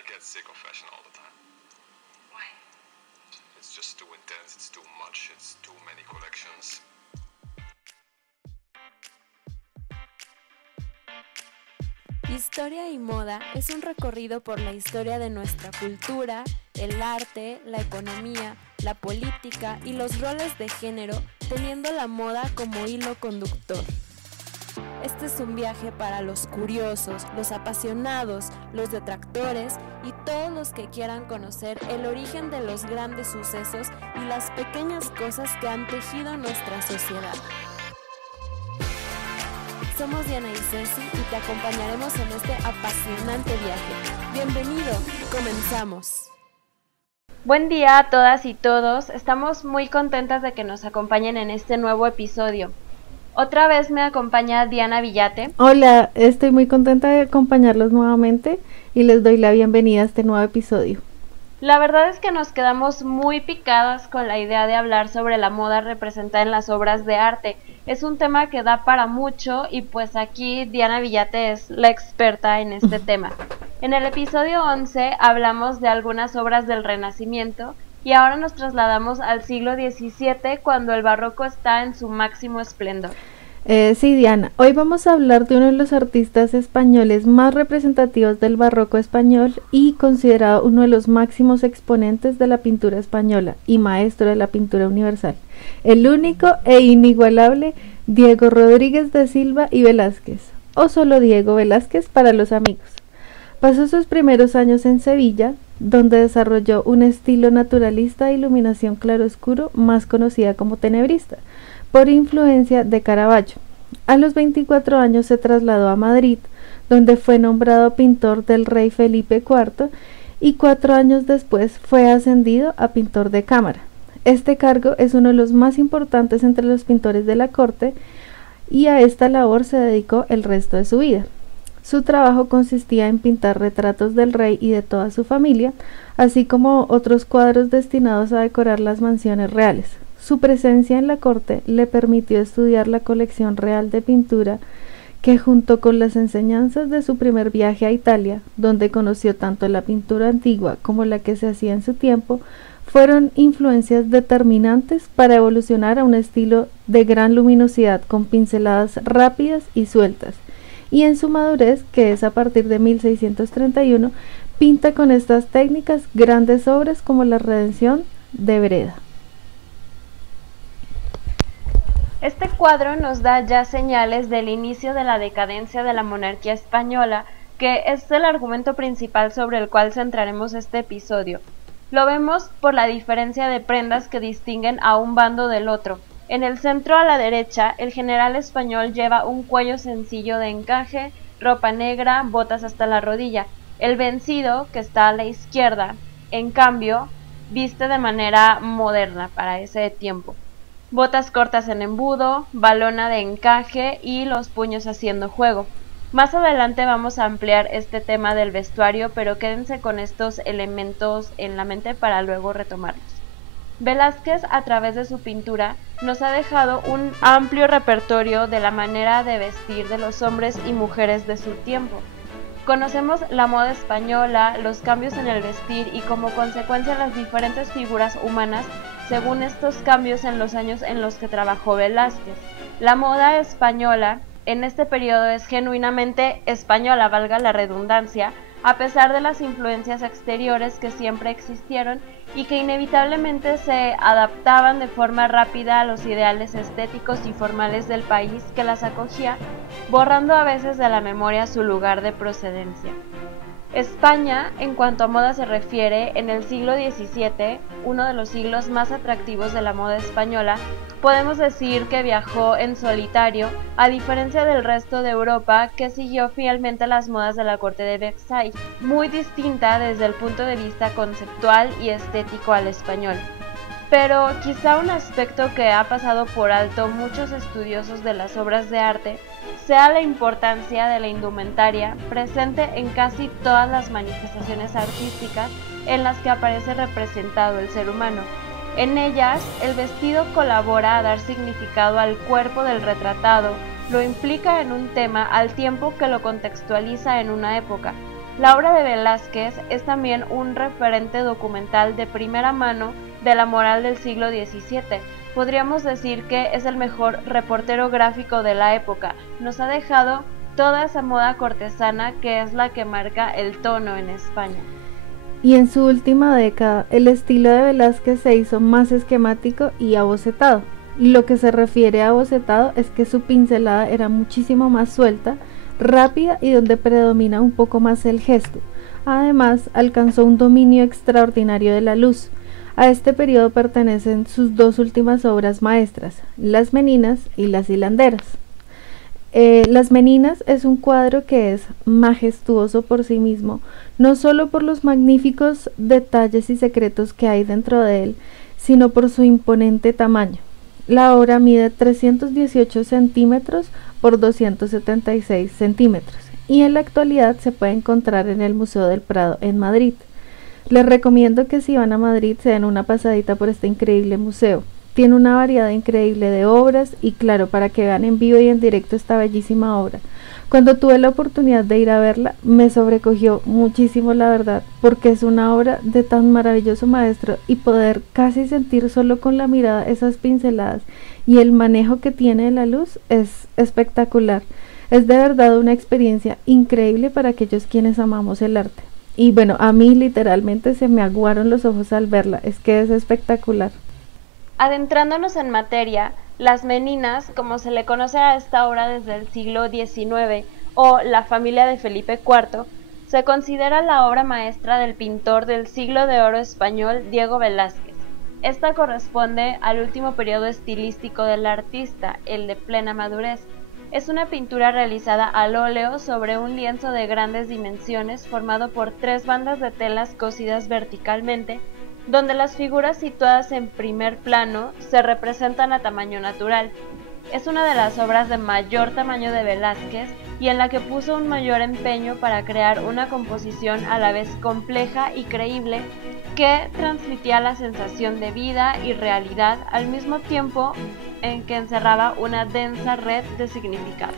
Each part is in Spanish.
I get sick of fashion all the time. Why? It's just too intense, it's too much, it's too many collections. Historia y Moda es un recorrido por la historia de nuestra cultura, el arte, la economía, la política y los roles de género, teniendo la moda como hilo conductor. Este es un viaje para los curiosos, los apasionados, los detractores y todos los que quieran conocer el origen de los grandes sucesos y las pequeñas cosas que han tejido nuestra sociedad. Somos Diana y Ceci y te acompañaremos en este apasionante viaje. Bienvenido, comenzamos. Buen día a todas y todos, estamos muy contentas de que nos acompañen en este nuevo episodio. Otra vez me acompaña Diana Villate. Hola, estoy muy contenta de acompañarlos nuevamente y les doy la bienvenida a este nuevo episodio. La verdad es que nos quedamos muy picadas con la idea de hablar sobre la moda representada en las obras de arte. Es un tema que da para mucho y pues aquí Diana Villate es la experta en este tema. En el episodio 11 hablamos de algunas obras del Renacimiento y ahora nos trasladamos al siglo XVII cuando el barroco está en su máximo esplendor. Sí, Diana, hoy vamos a hablar de uno de los artistas españoles más representativos del barroco español y considerado uno de los máximos exponentes de la pintura española y maestro de la pintura universal, el único e inigualable Diego Rodríguez de Silva y Velázquez, o solo Diego Velázquez para los amigos. Pasó sus primeros años en Sevilla, donde desarrolló un estilo naturalista de iluminación claroscuro más conocida como tenebrista, por influencia de Caravaggio. A los 24 años se trasladó a Madrid, donde fue nombrado pintor del rey Felipe IV y 4 años después fue ascendido a pintor de cámara. Este cargo es uno de los más importantes entre los pintores de la corte y a esta labor se dedicó el resto de su vida. Su trabajo consistía en pintar retratos del rey y de toda su familia, así como otros cuadros destinados a decorar las mansiones reales. Su presencia en la corte le permitió estudiar la colección real de pintura que, junto con las enseñanzas de su primer viaje a Italia, donde conoció tanto la pintura antigua como la que se hacía en su tiempo, fueron influencias determinantes para evolucionar a un estilo de gran luminosidad con pinceladas rápidas y sueltas, y en su madurez, que es a partir de 1631, pinta con estas técnicas grandes obras como la Redención de Breda. Este cuadro nos da ya señales del inicio de la decadencia de la monarquía española, que es el argumento principal sobre el cual centraremos este episodio. Lo vemos por la diferencia de prendas que distinguen a un bando del otro. En el centro a la derecha, el general español lleva un cuello sencillo de encaje, ropa negra, botas hasta la rodilla. El vencido, que está a la izquierda, en cambio, viste de manera moderna para ese tiempo. Botas cortas en embudo, balona de encaje y los puños haciendo juego. Más adelante vamos a ampliar este tema del vestuario, pero quédense con estos elementos en la mente para luego retomarlos. Velázquez, a través de su pintura, nos ha dejado un amplio repertorio de la manera de vestir de los hombres y mujeres de su tiempo. Conocemos la moda española, los cambios en el vestir y como consecuencia las diferentes figuras humanas según estos cambios en los años en los que trabajó Velázquez. La moda española en este periodo es genuinamente española, valga la redundancia, a pesar de las influencias exteriores que siempre existieron y que inevitablemente se adaptaban de forma rápida a los ideales estéticos y formales del país que las acogía, borrando a veces de la memoria su lugar de procedencia. España, en cuanto a moda se refiere, en el siglo XVII, uno de los siglos más atractivos de la moda española, podemos decir que viajó en solitario, a diferencia del resto de Europa que siguió fielmente las modas de la corte de Versailles, muy distinta desde el punto de vista conceptual y estético al español. Pero quizá un aspecto que ha pasado por alto muchos estudiosos de las obras de arte sea la importancia de la indumentaria presente en casi todas las manifestaciones artísticas en las que aparece representado el ser humano. En ellas, el vestido colabora a dar significado al cuerpo del retratado, lo implica en un tema al tiempo que lo contextualiza en una época. La obra de Velázquez es también un referente documental de primera mano de la moral del siglo XVII. Podríamos decir que es el mejor reportero gráfico de la época. Nos ha dejado toda esa moda cortesana que es la que marca el tono en España. Y en su última década, el estilo de Velázquez se hizo más esquemático y abocetado. Lo que se refiere a abocetado es que su pincelada era muchísimo más suelta, rápida y donde predomina un poco más el gesto. Además, alcanzó un dominio extraordinario de la luz. A este periodo pertenecen sus dos últimas obras maestras, Las Meninas y Las Hilanderas. Las Meninas es un cuadro que es majestuoso por sí mismo, no solo por los magníficos detalles y secretos que hay dentro de él, sino por su imponente tamaño. La obra mide 318 centímetros por 276 centímetros y en la actualidad se puede encontrar en el Museo del Prado en Madrid. Les recomiendo que si van a Madrid se den una pasadita por este increíble museo. Tiene una variedad increíble de obras y claro, para que vean en vivo y en directo esta bellísima obra. Cuando tuve la oportunidad de ir a verla, me sobrecogió muchísimo la verdad, porque es una obra de tan maravilloso maestro y poder casi sentir solo con la mirada esas pinceladas y el manejo que tiene de la luz es espectacular. Es de verdad una experiencia increíble para aquellos quienes amamos el arte. Y bueno, a mí literalmente se me aguaron los ojos al verla, es que es espectacular. Adentrándonos en materia, Las Meninas, como se le conoce a esta obra desde el siglo XIX, o La familia de Felipe IV, se considera la obra maestra del pintor del siglo de oro español Diego Velázquez. Esta corresponde al último periodo estilístico del artista, el de plena madurez. Es una pintura realizada al óleo sobre un lienzo de grandes dimensiones formado por 3 bandas de telas cosidas verticalmente, donde las figuras situadas en primer plano se representan a tamaño natural. Es una de las obras de mayor tamaño de Velázquez y en la que puso un mayor empeño para crear una composición a la vez compleja y creíble que transmitía la sensación de vida y realidad al mismo tiempo en que encerraba una densa red de significados.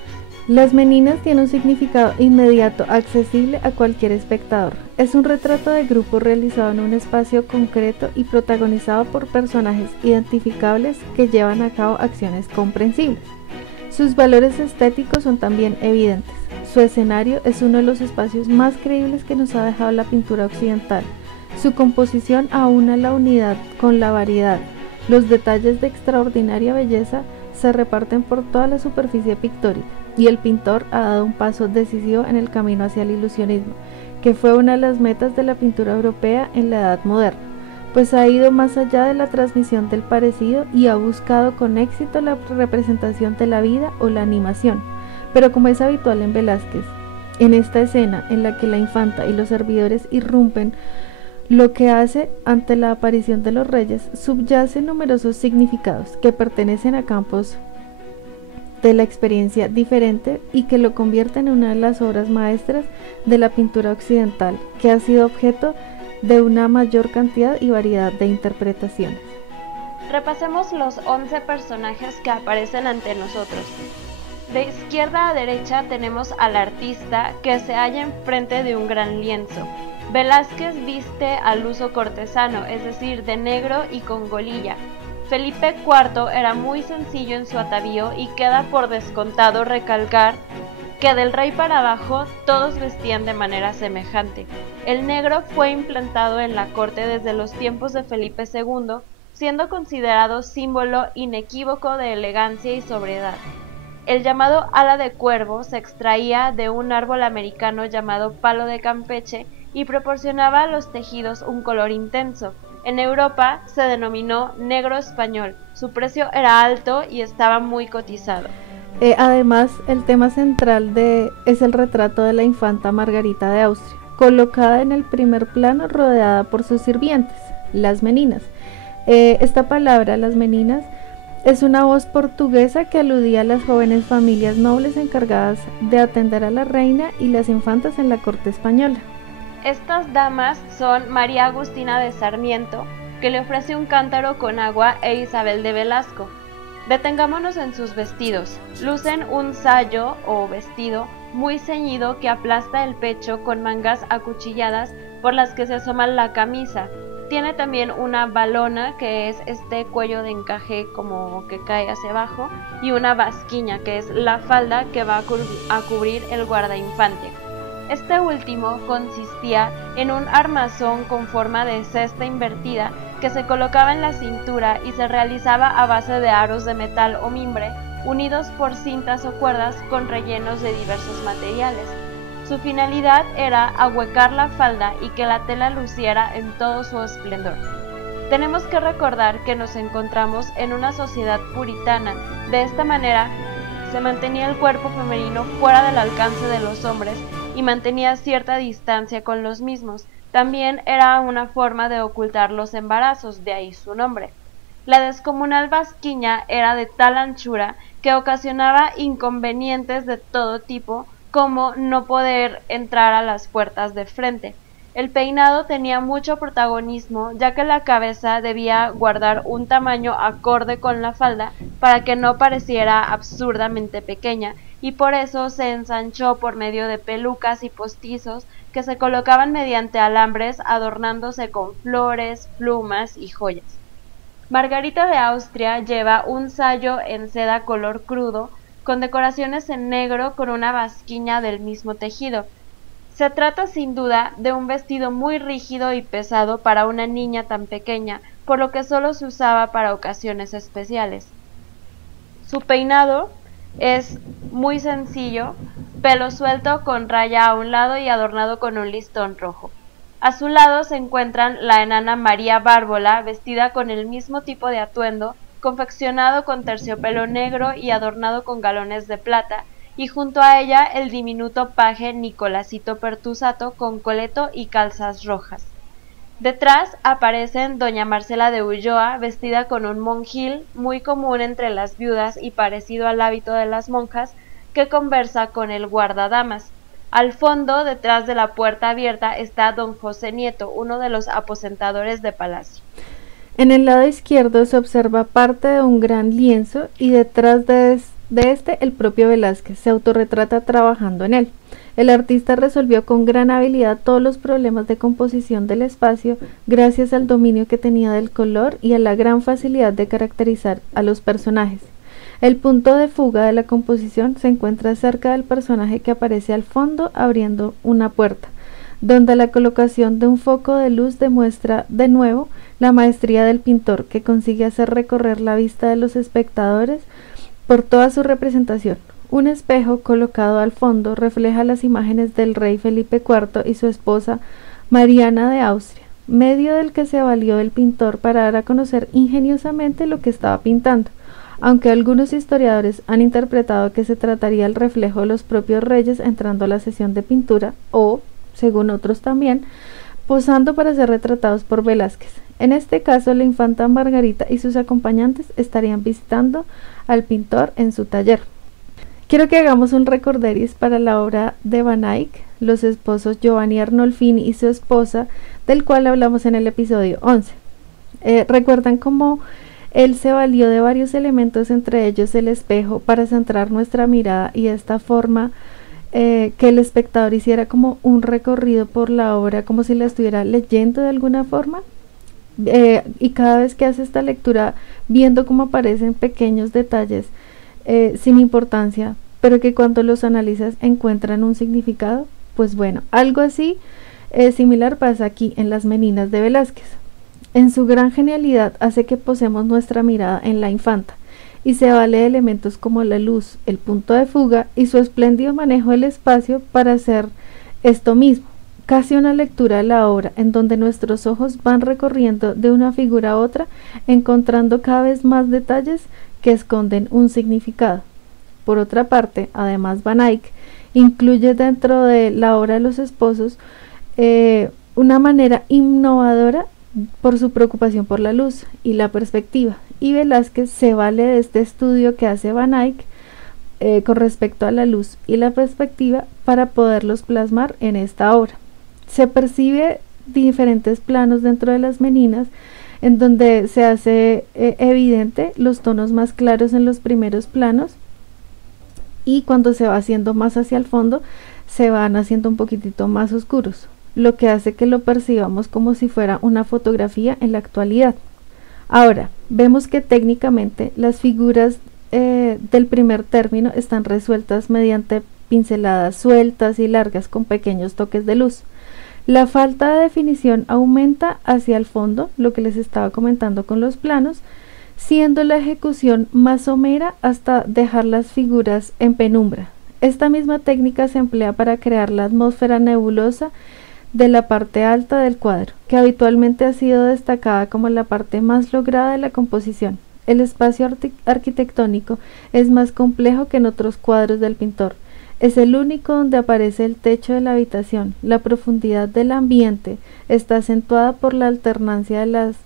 Las Meninas tiene un significado inmediato, accesible a cualquier espectador. Es un retrato de grupo realizado en un espacio concreto y protagonizado por personajes identificables que llevan a cabo acciones comprensibles. Sus valores estéticos son también evidentes. Su escenario es uno de los espacios más creíbles que nos ha dejado la pintura occidental. Su composición aúna la unidad con la variedad. Los detalles de extraordinaria belleza se reparten por toda la superficie pictórica. Y el pintor ha dado un paso decisivo en el camino hacia el ilusionismo, que fue una de las metas de la pintura europea en la Edad Moderna, pues ha ido más allá de la transmisión del parecido y ha buscado con éxito la representación de la vida o la animación. Pero como es habitual en Velázquez, en esta escena en la que la infanta y los servidores irrumpen, lo que hace ante la aparición de los reyes, subyace numerosos significados que pertenecen a campos de la experiencia diferente y que lo convierte en una de las obras maestras de la pintura occidental, que ha sido objeto de una mayor cantidad y variedad de interpretaciones. Repasemos los 11 personajes que aparecen ante nosotros. De izquierda a derecha tenemos al artista que se halla enfrente de un gran lienzo. Velázquez viste al uso cortesano, es decir, de negro y con golilla. Felipe IV era muy sencillo en su atavío y queda por descontado recalcar que del rey para abajo todos vestían de manera semejante. El negro fue implantado en la corte desde los tiempos de Felipe II, siendo considerado símbolo inequívoco de elegancia y sobriedad. El llamado ala de cuervo se extraía de un árbol americano llamado palo de Campeche y proporcionaba a los tejidos un color intenso. En Europa se denominó negro español. Su precio era alto y estaba muy cotizado. Además, el tema central es el retrato de la infanta Margarita de Austria, colocada en el primer plano rodeada por sus sirvientes, las meninas. Esta palabra, las meninas, es una voz portuguesa que aludía a las jóvenes familias nobles encargadas de atender a la reina y las infantas en la corte española. Estas damas son María Agustina de Sarmiento, que le ofrece un cántaro con agua, e Isabel de Velasco. Detengámonos en sus vestidos. Lucen un sayo o vestido muy ceñido que aplasta el pecho con mangas acuchilladas por las que se asoma la camisa. Tiene también una balona, que es este cuello de encaje como que cae hacia abajo, y una basquiña, que es la falda que va a cubrir el guardainfante. Este último consistía en un armazón con forma de cesta invertida que se colocaba en la cintura y se realizaba a base de aros de metal o mimbre unidos por cintas o cuerdas con rellenos de diversos materiales. Su finalidad era ahuecar la falda y que la tela luciera en todo su esplendor. Tenemos que recordar que nos encontramos en una sociedad puritana. De esta manera, se mantenía el cuerpo femenino fuera del alcance de los hombres y mantenía cierta distancia con los mismos. También era una forma de ocultar los embarazos, de ahí su nombre. La descomunal basquiña era de tal anchura que ocasionaba inconvenientes de todo tipo, como no poder entrar a las puertas de frente. El peinado tenía mucho protagonismo, ya que la cabeza debía guardar un tamaño acorde con la falda para que no pareciera absurdamente pequeña, y por eso se ensanchó por medio de pelucas y postizos que se colocaban mediante alambres adornándose con flores, plumas y joyas. Margarita de Austria lleva un sayo en seda color crudo, con decoraciones en negro con una basquiña del mismo tejido. Se trata sin duda de un vestido muy rígido y pesado para una niña tan pequeña, por lo que solo se usaba para ocasiones especiales. Su peinado es muy sencillo, pelo suelto con raya a un lado y adornado con un listón rojo. A su lado se encuentran la enana María Bárbola, vestida con el mismo tipo de atuendo, confeccionado con terciopelo negro y adornado con galones de plata, y junto a ella el diminuto paje Nicolásito Pertusato con coleto y calzas rojas. Detrás aparecen doña Marcela de Ulloa, vestida con un monjil, muy común entre las viudas y parecido al hábito de las monjas, que conversa con el guardadamas. Al fondo, detrás de la puerta abierta, está don José Nieto, uno de los aposentadores de palacio. En el lado izquierdo se observa parte de un gran lienzo y detrás de este el propio Velázquez se autorretrata trabajando en él. El artista resolvió con gran habilidad todos los problemas de composición del espacio gracias al dominio que tenía del color y a la gran facilidad de caracterizar a los personajes. El punto de fuga de la composición se encuentra cerca del personaje que aparece al fondo abriendo una puerta, donde la colocación de un foco de luz demuestra de nuevo la maestría del pintor, que consigue hacer recorrer la vista de los espectadores por toda su representación. Un espejo colocado al fondo refleja las imágenes del rey Felipe IV y su esposa Mariana de Austria, medio del que se valió el pintor para dar a conocer ingeniosamente lo que estaba pintando, aunque algunos historiadores han interpretado que se trataría del reflejo de los propios reyes entrando a la sesión de pintura o, según otros también, posando para ser retratados por Velázquez. En este caso, la infanta Margarita y sus acompañantes estarían visitando al pintor en su taller. Quiero que hagamos un recorderis para la obra de Van Eyck, Los esposos Giovanni Arnolfini y su esposa, del cual hablamos en el episodio 11. ¿Recuerdan cómo él se valió de varios elementos, entre ellos el espejo, para centrar nuestra mirada y de esta forma que el espectador hiciera como un recorrido por la obra, como si la estuviera leyendo de alguna forma? Y cada vez que hace esta lectura, viendo cómo aparecen pequeños detalles sin importancia, pero que cuando los analizas encuentran un significado, pues bueno, algo así similar pasa aquí en Las Meninas de Velázquez. En su gran genialidad hace que posemos nuestra mirada en la infanta, y se vale de elementos como la luz, el punto de fuga y su espléndido manejo del espacio para hacer esto mismo, casi una lectura de la obra en donde nuestros ojos van recorriendo de una figura a otra, encontrando cada vez más detalles que esconden un significado. Por otra parte, además Van Eyck incluye dentro de la obra de los esposos una manera innovadora por su preocupación por la luz y la perspectiva, y Velázquez se vale de este estudio que hace Van Eyck con respecto a la luz y la perspectiva para poderlos plasmar en esta obra. Se percibe diferentes planos dentro de Las Meninas, en donde se hace evidente los tonos más claros en los primeros planos, y cuando se va haciendo más hacia el fondo se van haciendo un poquitito más oscuros, lo que hace que lo percibamos como si fuera una fotografía en la actualidad. Ahora, vemos que técnicamente las figuras del primer término están resueltas mediante pinceladas sueltas y largas con pequeños toques de luz. La falta de definición aumenta hacia el fondo, lo que les estaba comentando con los planos, siendo la ejecución más somera hasta dejar las figuras en penumbra. Esta misma técnica se emplea para crear la atmósfera nebulosa de la parte alta del cuadro, que habitualmente ha sido destacada como la parte más lograda de la composición. El espacio arquitectónico es más complejo que en otros cuadros del pintor. Es el único donde aparece el techo de la habitación. La profundidad del ambiente está acentuada por la alternancia de las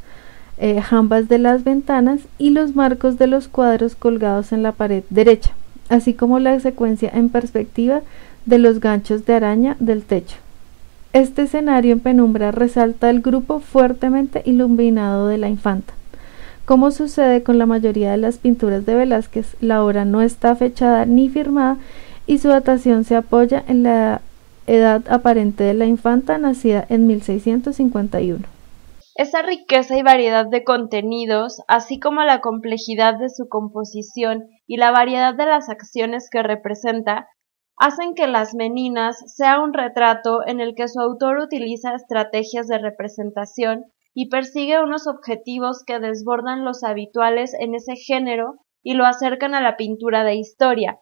jambas de las ventanas y los marcos de los cuadros colgados en la pared derecha, así como la secuencia en perspectiva de los ganchos de araña del techo. Este escenario en penumbra resalta el grupo fuertemente iluminado de la infanta. Como sucede con la mayoría de las pinturas de Velázquez, la obra no está fechada ni firmada y su datación se apoya en la edad aparente de la infanta nacida en 1651. Esa riqueza y variedad de contenidos, así como la complejidad de su composición y la variedad de las acciones que representa, hacen que Las Meninas sea un retrato en el que su autor utiliza estrategias de representación y persigue unos objetivos que desbordan los habituales en ese género y lo acercan a la pintura de historia.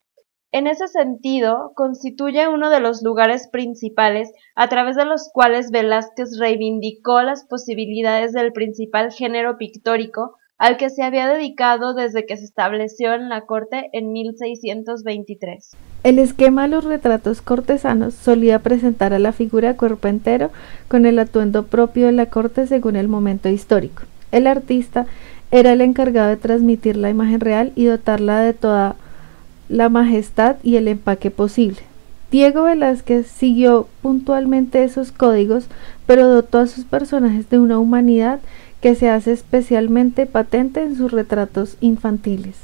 En ese sentido, constituye uno de los lugares principales a través de los cuales Velázquez reivindicó las posibilidades del principal género pictórico al que se había dedicado desde que se estableció en la corte en 1623. El esquema de los retratos cortesanos solía presentar a la figura cuerpo entero con el atuendo propio de la corte según el momento histórico. El artista era el encargado de transmitir la imagen real y dotarla de toda la majestad y el empaque posible. Diego Velázquez siguió puntualmente esos códigos, pero dotó a sus personajes de una humanidad que se hace especialmente patente en sus retratos infantiles.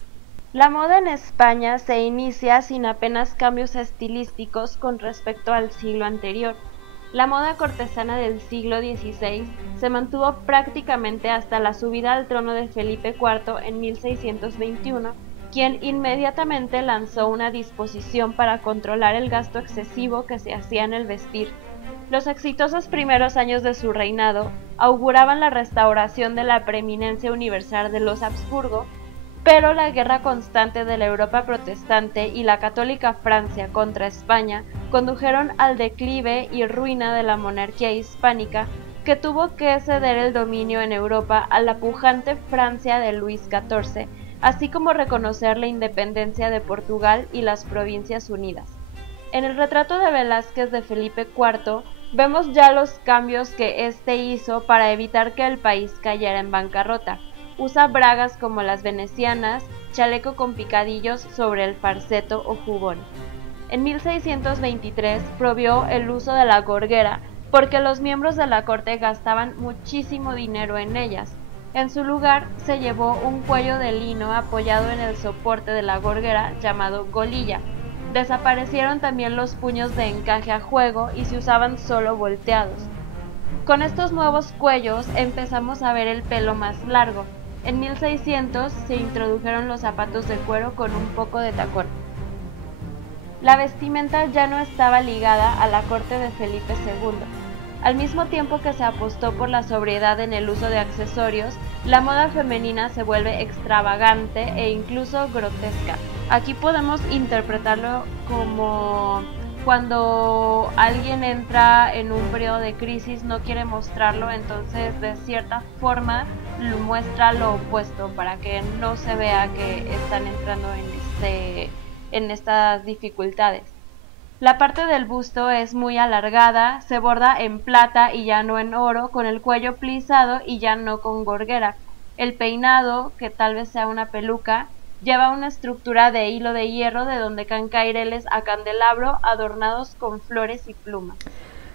La moda en España se inicia sin apenas cambios estilísticos con respecto al siglo anterior. La moda cortesana del siglo XVI se mantuvo prácticamente hasta la subida al trono de Felipe IV en 1621, quien inmediatamente lanzó una disposición para controlar el gasto excesivo que se hacía en el vestir. Los exitosos primeros años de su reinado auguraban la restauración de la preeminencia universal de los Habsburgo, pero la guerra constante de la Europa protestante y la católica Francia contra España condujeron al declive y ruina de la monarquía hispánica, que tuvo que ceder el dominio en Europa a la pujante Francia de Luis XIV, así como reconocer la independencia de Portugal y las Provincias Unidas. En el retrato de Velázquez de Felipe IV vemos ya los cambios que éste hizo para evitar que el país cayera en bancarrota. Usa bragas como las venecianas, chaleco con picadillos sobre el farseto o jubón. En 1623 prohibió el uso de la gorguera porque los miembros de la corte gastaban muchísimo dinero en ellas. En su lugar se llevó un cuello de lino apoyado en el soporte de la gorguera llamado golilla. Desaparecieron también los puños de encaje a juego y se usaban solo volteados. Con estos nuevos cuellos empezamos a ver el pelo más largo. En 1600 se introdujeron los zapatos de cuero con un poco de tacón. La vestimenta ya no estaba ligada a la corte de Felipe II. Al mismo tiempo que se apostó por la sobriedad en el uso de accesorios, la moda femenina se vuelve extravagante e incluso grotesca. Aquí podemos interpretarlo como cuando alguien entra en un periodo de crisis, no quiere mostrarlo, entonces de cierta forma muestra lo opuesto para que no se vea que están entrando en estas dificultades. La parte del busto es muy alargada, se borda en plata y ya no en oro, con el cuello plisado y ya no con gorguera. El peinado, que tal vez sea una peluca, lleva una estructura de hilo de hierro de donde caen caireles a candelabro adornados con flores y plumas.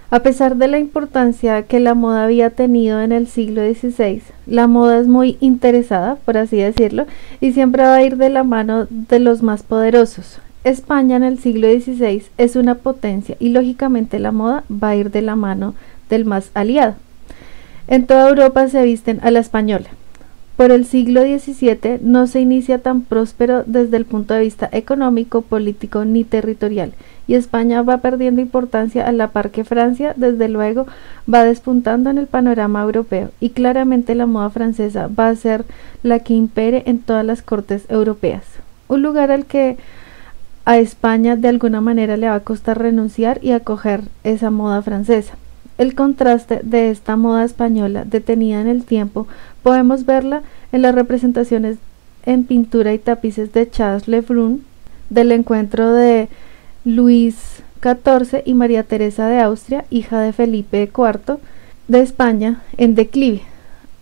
A pesar de la importancia que la moda había tenido en el siglo XVI, la moda es muy interesada, por así decirlo, y siempre va a ir de la mano de los más poderosos. España en el siglo XVI es una potencia y lógicamente la moda va a ir de la mano del más aliado. En toda Europa se visten a la española. Por el siglo XVII no se inicia tan próspero desde el punto de vista económico, político ni territorial, y España va perdiendo importancia a la par que Francia, desde luego, va despuntando en el panorama europeo, y claramente la moda francesa va a ser la que impere en todas las cortes europeas, un lugar al que a España de alguna manera le va a costar renunciar y acoger esa moda francesa. El contraste de esta moda española detenida en el tiempo podemos verla en las representaciones en pintura y tapices de Charles Le Brun, del encuentro de Luis XIV y María Teresa de Austria, hija de Felipe IV de España, en declive.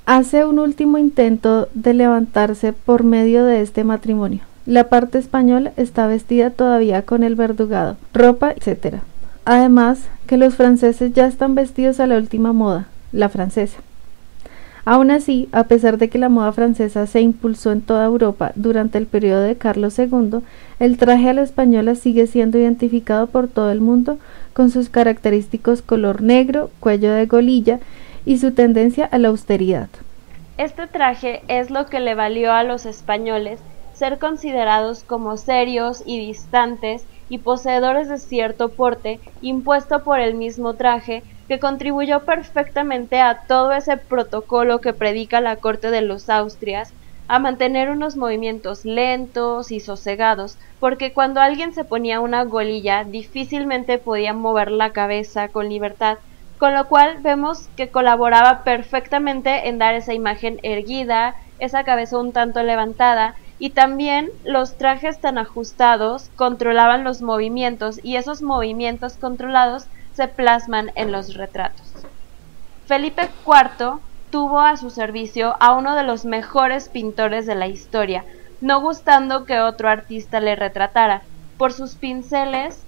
Hace un último intento de levantarse por medio de este matrimonio. La parte española está vestida todavía con el verdugado, ropa, etc. Además, que los franceses ya están vestidos a la última moda, la francesa. Aún así, a pesar de que la moda francesa se impulsó en toda Europa durante el periodo de Carlos II, el traje a la española sigue siendo identificado por todo el mundo con sus característicos color negro, cuello de golilla y su tendencia a la austeridad. Este traje es lo que le valió a los españoles ser considerados como serios y distantes y poseedores de cierto porte impuesto por el mismo traje, que contribuyó perfectamente a todo ese protocolo que predica la corte de los Austrias, a mantener unos movimientos lentos y sosegados, porque cuando alguien se ponía una golilla difícilmente podía mover la cabeza con libertad, con lo cual vemos que colaboraba perfectamente en dar esa imagen erguida, esa cabeza un tanto levantada, y también los trajes tan ajustados controlaban los movimientos, y esos movimientos controlados se plasman en los retratos. Felipe IV tuvo a su servicio a uno de los mejores pintores de la historia, no gustando que otro artista le retratara. Por sus pinceles,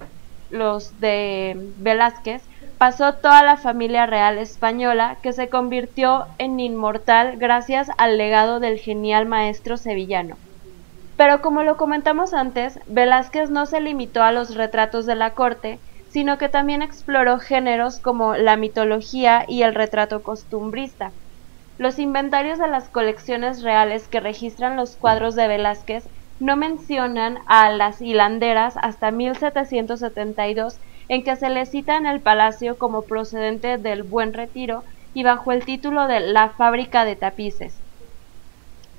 los de Velázquez, pasó toda la familia real española, que se convirtió en inmortal gracias al legado del genial maestro sevillano. Pero como lo comentamos antes, Velázquez no se limitó a los retratos de la corte, sino que también exploró géneros como la mitología y el retrato costumbrista. Los inventarios de las colecciones reales que registran los cuadros de Velázquez no mencionan a las hilanderas hasta 1772, en que se le cita en el palacio como procedente del Buen Retiro y bajo el título de La fábrica de tapices.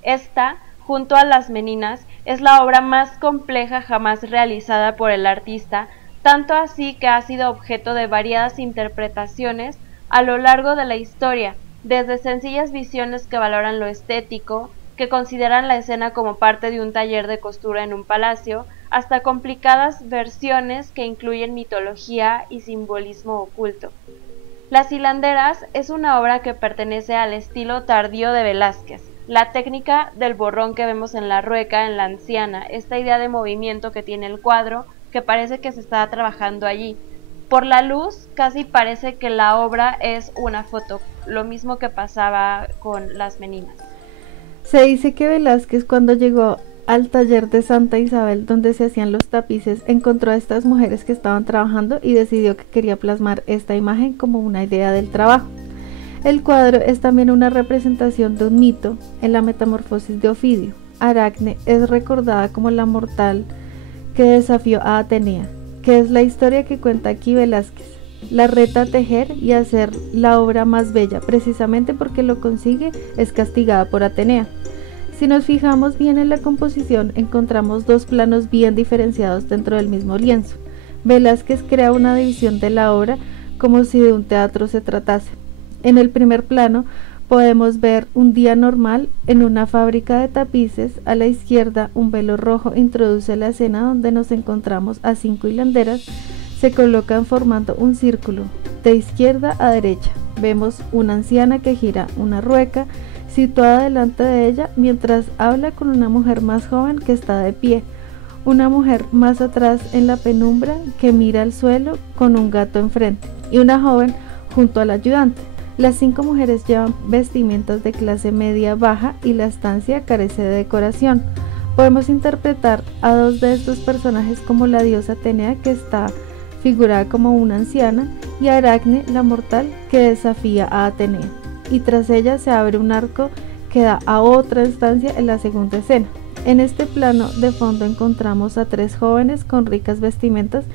Esta, junto a Las Meninas, es la obra más compleja jamás realizada por el artista, tanto así que ha sido objeto de variadas interpretaciones a lo largo de la historia, desde sencillas visiones que valoran lo estético, que consideran la escena como parte de un taller de costura en un palacio, hasta complicadas versiones que incluyen mitología y simbolismo oculto. Las hilanderas es una obra que pertenece al estilo tardío de Velázquez. La técnica del borrón que vemos en la rueca, en la anciana, esta idea de movimiento que tiene el cuadro, que parece que se está trabajando allí. Por la luz, casi parece que la obra es una foto, lo mismo que pasaba con Las Meninas. Se dice que Velázquez, cuando llegó al taller de Santa Isabel, donde se hacían los tapices, encontró a estas mujeres que estaban trabajando y decidió que quería plasmar esta imagen como una idea del trabajo. El cuadro es también una representación de un mito en la Metamorfosis de Ovidio. Aracne es recordada como la mortal que desafió a Atenea, que es la historia que cuenta aquí Velázquez. La reta a tejer y a hacer la obra más bella, precisamente porque lo consigue, es castigada por Atenea. Si nos fijamos bien en la composición, encontramos dos planos bien diferenciados dentro del mismo lienzo. Velázquez crea una división de la obra como si de un teatro se tratase. En el primer plano podemos ver un día normal en una fábrica de tapices. A la izquierda, un velo rojo introduce la escena donde nos encontramos a 5 hilanderas. Se colocan formando un círculo de izquierda a derecha. Vemos una anciana que gira una rueca situada delante de ella mientras habla con una mujer más joven que está de pie, una mujer más atrás en la penumbra que mira al suelo con un gato enfrente y una joven junto al ayudante. Las 5 mujeres llevan vestimentas de clase media baja y la estancia carece de decoración. Podemos interpretar a dos de estos personajes como la diosa Atenea, que está figurada como una anciana, y Aracne, la mortal, que desafía a Atenea, y tras ella se abre un arco que da a otra instancia en la segunda escena. En este plano de fondo encontramos a tres jóvenes con ricas vestimentas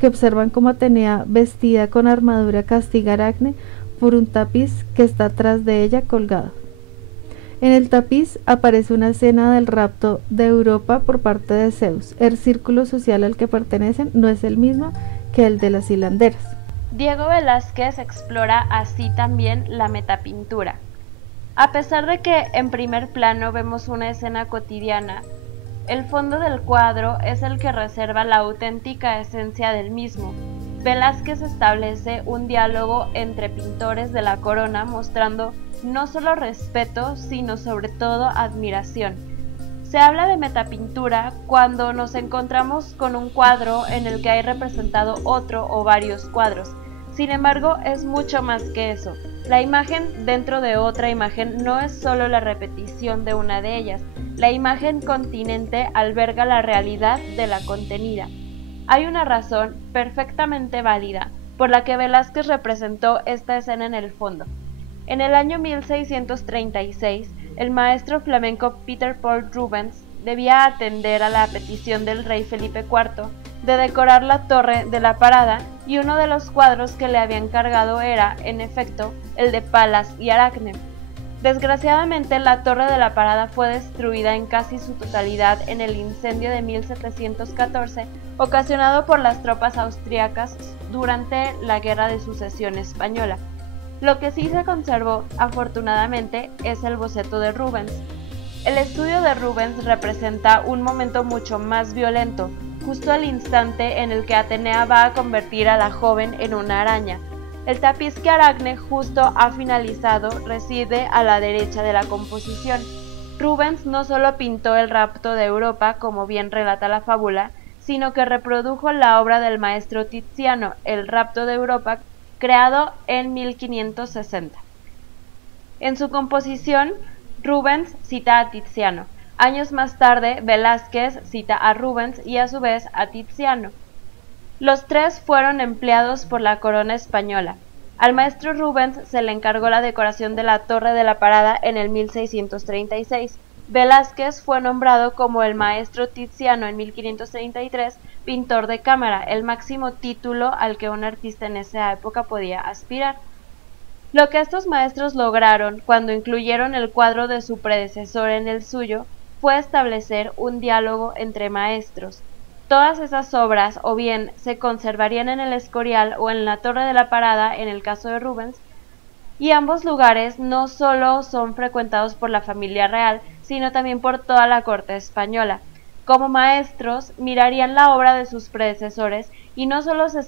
que observan cómo Atenea, vestida con armadura, castiga a Aracne por un tapiz que está atrás de ella colgado. En el tapiz aparece una escena del rapto de Europa por parte de Zeus. El círculo social al que pertenecen no es el mismo que el de las hilanderas. Diego Velázquez explora así también la metapintura. A pesar de que en primer plano vemos una escena cotidiana, el fondo del cuadro es el que reserva la auténtica esencia del mismo. Velázquez establece un diálogo entre pintores de la corona mostrando no solo respeto, sino sobre todo admiración. Se habla de metapintura cuando nos encontramos con un cuadro en el que hay representado otro o varios cuadros. Sin embargo, es mucho más que eso. La imagen dentro de otra imagen no es solo la repetición de una de ellas. La imagen continente alberga la realidad de la contenida. Hay una razón perfectamente válida por la que Velázquez representó esta escena en el fondo. En el año 1636, el maestro flamenco Peter Paul Rubens debía atender a la petición del rey Felipe IV de decorar la torre de la Parada, y uno de los cuadros que le habían encargado era, en efecto, el de Palas y Aracne. Desgraciadamente, la torre de la Parada fue destruida en casi su totalidad en el incendio de 1714, ocasionado por las tropas austriacas durante la Guerra de Sucesión Española. Lo que sí se conservó, afortunadamente, es el boceto de Rubens. El estudio de Rubens representa un momento mucho más violento, justo al instante en el que Atenea va a convertir a la joven en una araña. El tapiz que Aracne justo ha finalizado reside a la derecha de la composición. Rubens no solo pintó el rapto de Europa, como bien relata la fábula, sino que reprodujo la obra del maestro Tiziano, El rapto de Europa, creado en 1560. En su composición, Rubens cita a Tiziano. Años más tarde, Velázquez cita a Rubens y a su vez a Tiziano. Los tres fueron empleados por la corona española. Al maestro Rubens se le encargó la decoración de la Torre de la Parada en el 1636. Velázquez fue nombrado como el maestro Tiziano en 1533 pintor de cámara, el máximo título al que un artista en esa época podía aspirar. Lo que estos maestros lograron cuando incluyeron el cuadro de su predecesor en el suyo fue establecer un diálogo entre maestros. Todas esas obras o bien se conservarían en el Escorial o en la Torre de la Parada en el caso de Rubens, y ambos lugares no solo son frecuentados por la familia real, sino también por toda la corte española. Como maestros, mirarían la obra de sus predecesores y no solo se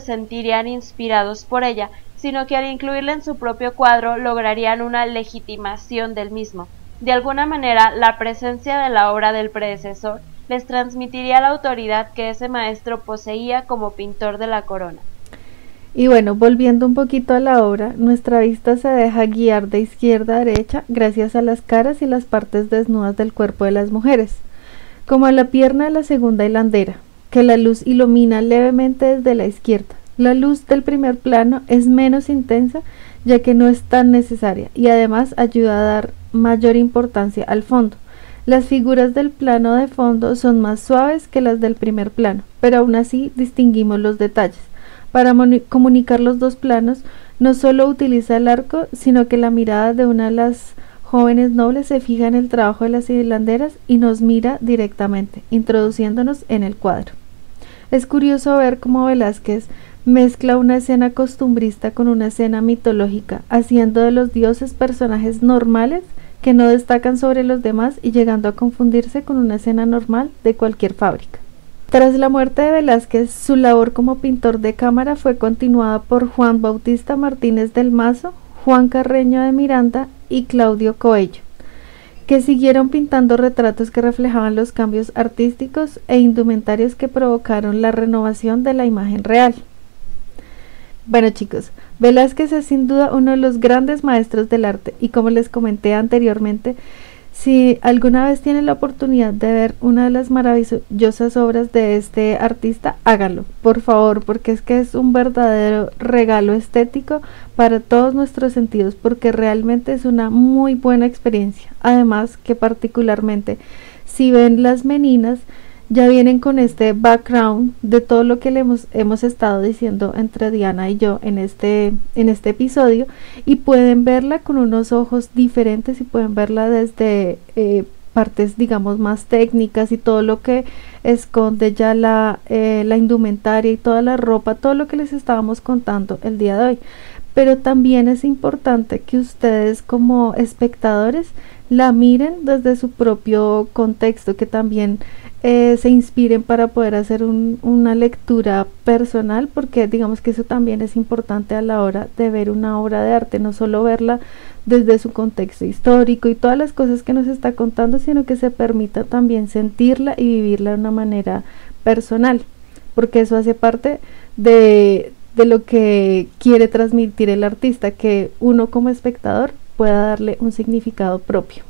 sentirían inspirados por ella, sino que al incluirla en su propio cuadro lograrían una legitimación del mismo. De alguna manera, la presencia de la obra del predecesor les transmitiría la autoridad que ese maestro poseía como pintor de la corona. Y bueno, volviendo un poquito a la obra, nuestra vista se deja guiar de izquierda a derecha gracias a las caras y las partes desnudas del cuerpo de las mujeres, como a la pierna de la segunda hilandera, que la luz ilumina levemente desde la izquierda. La luz del primer plano es menos intensa, ya que no es tan necesaria, y además ayuda a dar mayor importancia al fondo. Las figuras del plano de fondo son más suaves que las del primer plano, pero aún así distinguimos los detalles. Para comunicar los dos planos, no solo utiliza el arco, sino que la mirada de una de las jóvenes nobles se fija en el trabajo de las hilanderas y nos mira directamente, introduciéndonos en el cuadro. Es curioso ver cómo Velázquez mezcla una escena costumbrista con una escena mitológica, haciendo de los dioses personajes normales que no destacan sobre los demás y llegando a confundirse con una escena normal de cualquier fábrica. Tras la muerte de Velázquez, su labor como pintor de cámara fue continuada por Juan Bautista Martínez del Mazo, Juan Carreño de Miranda y Claudio Coello, que siguieron pintando retratos que reflejaban los cambios artísticos e indumentarios que provocaron la renovación de la imagen real. Bueno chicos, Velázquez es sin duda uno de los grandes maestros del arte y como les comenté anteriormente, si alguna vez tienen la oportunidad de ver una de las maravillosas obras de este artista, háganlo, por favor, porque es que es un verdadero regalo estético para todos nuestros sentidos, porque realmente es una muy buena experiencia. Además que particularmente, si ven las meninas, ya vienen con este background de todo lo que le hemos estado diciendo entre Diana y yo en este episodio, y pueden verla con unos ojos diferentes y pueden verla desde partes digamos más técnicas y todo lo que esconde ya la indumentaria y toda la ropa, todo lo que les estábamos contando el día de hoy. Pero también es importante que ustedes como espectadores la miren desde su propio contexto, que también se inspiren para poder hacer una lectura personal, porque digamos que eso también es importante a la hora de ver una obra de arte, no solo verla desde su contexto histórico y todas las cosas que nos está contando, sino que se permita también sentirla y vivirla de una manera personal, porque eso hace parte de lo que quiere transmitir el artista, que uno como espectador pueda darle un significado propio.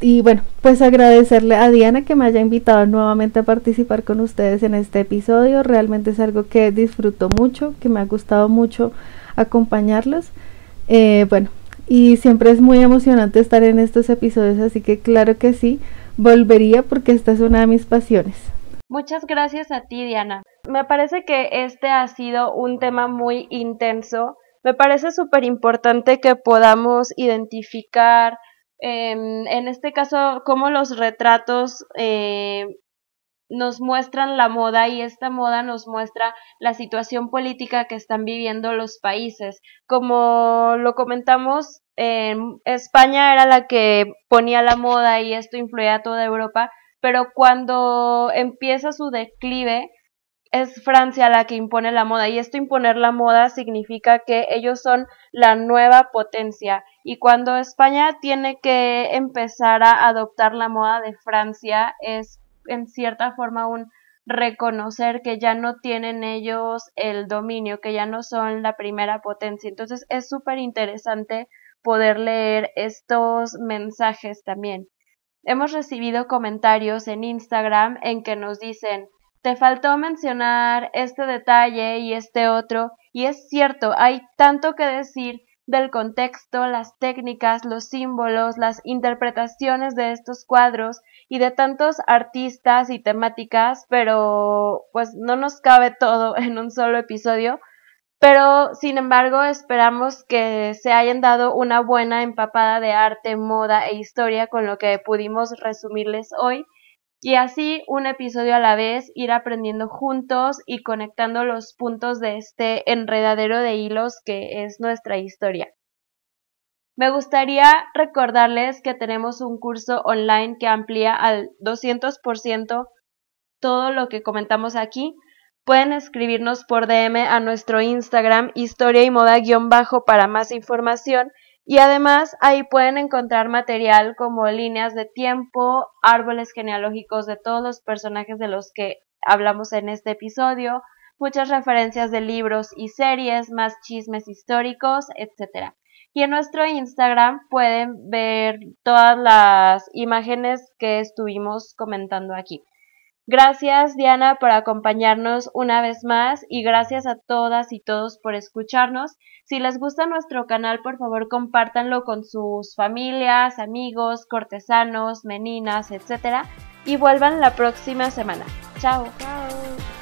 Y bueno, pues agradecerle a Diana que me haya invitado nuevamente a participar con ustedes en este episodio. Realmente es algo que disfruto mucho, que me ha gustado mucho acompañarlos. Bueno, y siempre es muy emocionante estar en estos episodios, así que claro que sí, volvería porque esta es una de mis pasiones. Muchas gracias a ti, Diana. Me parece que este ha sido un tema muy intenso. Me parece súper importante que podamos identificar, en este caso, cómo los retratos nos muestran la moda, y esta moda nos muestra la situación política que están viviendo los países. Como lo comentamos, España era la que ponía la moda y esto influía a toda Europa, pero cuando empieza su declive es Francia la que impone la moda, y esto imponer la moda significa que ellos son la nueva potencia, y cuando España tiene que empezar a adoptar la moda de Francia es en cierta forma un reconocer que ya no tienen ellos el dominio, que ya no son la primera potencia. Entonces es súper interesante poder leer estos mensajes también. Hemos recibido comentarios en Instagram en que nos dicen: te faltó mencionar este detalle y este otro, y es cierto, hay tanto que decir del contexto, las técnicas, los símbolos, las interpretaciones de estos cuadros y de tantos artistas y temáticas, pero pues no nos cabe todo en un solo episodio. Pero, sin embargo, esperamos que se hayan dado una buena empapada de arte, moda e historia con lo que pudimos resumirles hoy, y así, un episodio a la vez, ir aprendiendo juntos y conectando los puntos de este enredadero de hilos que es nuestra historia. Me gustaría recordarles que tenemos un curso online que amplía al 200% todo lo que comentamos aquí. Pueden escribirnos por DM a nuestro Instagram, historia y moda_ para más información, y además ahí pueden encontrar material como líneas de tiempo, árboles genealógicos de todos los personajes de los que hablamos en este episodio, muchas referencias de libros y series, más chismes históricos, etc. Y en nuestro Instagram pueden ver todas las imágenes que estuvimos comentando aquí. Gracias, Diana, por acompañarnos una vez más, y gracias a todas y todos por escucharnos. Si les gusta nuestro canal, por favor compártanlo con sus familias, amigos, cortesanos, meninas, etc. Y vuelvan la próxima semana. Chao. Chao.